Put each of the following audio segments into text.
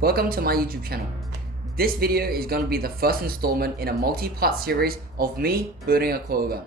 Welcome to my YouTube channel. This video is going to be the first installment in a multi-part series of me building a coilgun.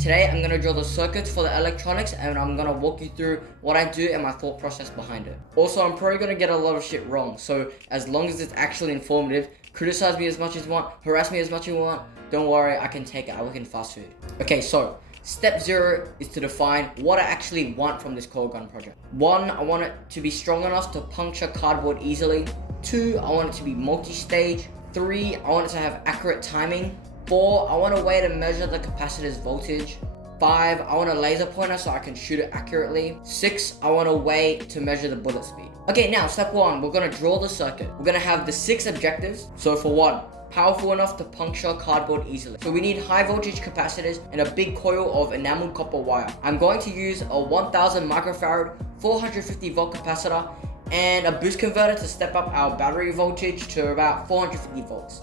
Today I'm going to draw the circuits for the electronics and I'm going to walk you through what I do and my thought process behind it. Also, I'm probably going to get a lot of shit wrong, so as long as it's actually informative, criticize me as much as you want, harass me as much as you want, don't worry, I can take it. I work in fast food. Okay, so step 0 is to define what I actually want from this coilgun project. 1, I want it to be strong enough to puncture cardboard easily. 2, I want it to be multi-stage. 3, I want it to have accurate timing. 4, I want a way to measure the capacitor's voltage. 5, I want a laser pointer so I can shoot it accurately. 6, I want a way to measure the bullet speed. Okay, now step 1, we're going to draw the circuit. We're going to have the 6 objectives. So for 1, powerful enough to puncture cardboard easily. So we need high voltage capacitors and a big coil of enameled copper wire. I'm going to use a 1000 microfarad 450 volt capacitor and a boost converter to step up our battery voltage to about 450 volts.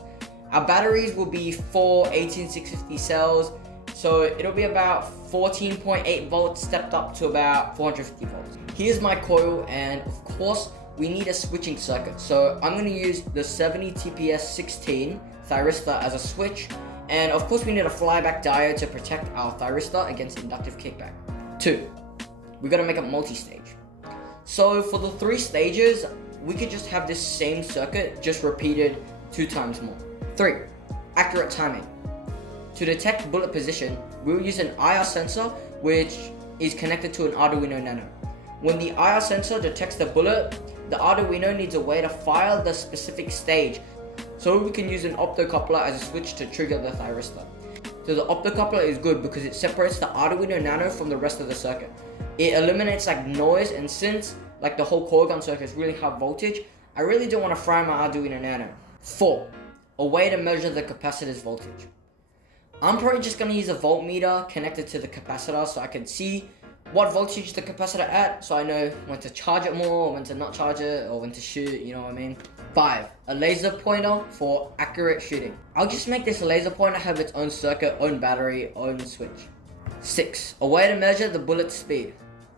Our batteries will be 4 18650 cells, so it'll be about 14.8 volts stepped up to about 450 volts. Here's my coil, and of course we need a switching circuit. So I'm going to use the 70 TPS 16 thyristor as a switch, and of course we need a flyback diode to protect our thyristor against inductive kickback. 2, we're going to make a multi-stage. So for the 3 stages, we could just have this same circuit just repeated 2 times more. 3, accurate timing. To detect bullet position, we'll use an IR sensor which is connected to an Arduino Nano. When the IR sensor detects the bullet, the Arduino needs a way to fire the specific stage, so we can use an optocoupler as a switch to trigger the thyristor. So the optocoupler is good because it separates the Arduino Nano from the rest of the circuit. It eliminates noise, and since the whole coilgun circuit is really high voltage, I really don't want to fry my Arduino Nano. 4, a way to measure the capacitor's voltage. I'm probably just going to use a voltmeter connected to the capacitor so I can see what voltage the capacitor at, so I know when to charge it more, when to not charge it, or when to shoot, you know what I mean. 5, a laser pointer for accurate shooting. I'll just make this laser pointer have its own circuit, own battery, own switch. 6, a way to measure the bullet speed.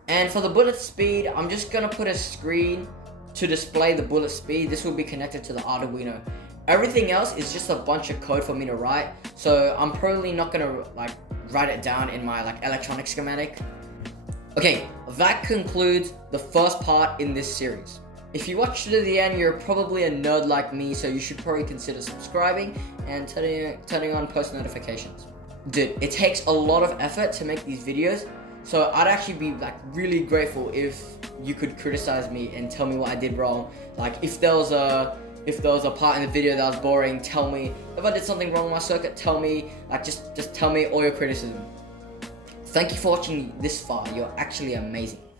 And for the bullet speed, I'm just gonna put a screen to display the bullet speed. This will be connected to the Arduino. Everything else is just a bunch of code for me to write, so I'm probably not gonna write it down in my electronic schematic. Okay, that concludes the first part in this series. If you watched it to the end, you're probably a nerd like me, so you should probably consider subscribing and turning on post notifications. Dude, it takes a lot of effort to make these videos, so I'd actually be really grateful if you could criticize me and tell me what I did wrong. If there was a part in the video that was boring, tell me. If I did something wrong with my circuit, tell me. Just tell me all your criticism. Thank you for watching this far. You're actually amazing.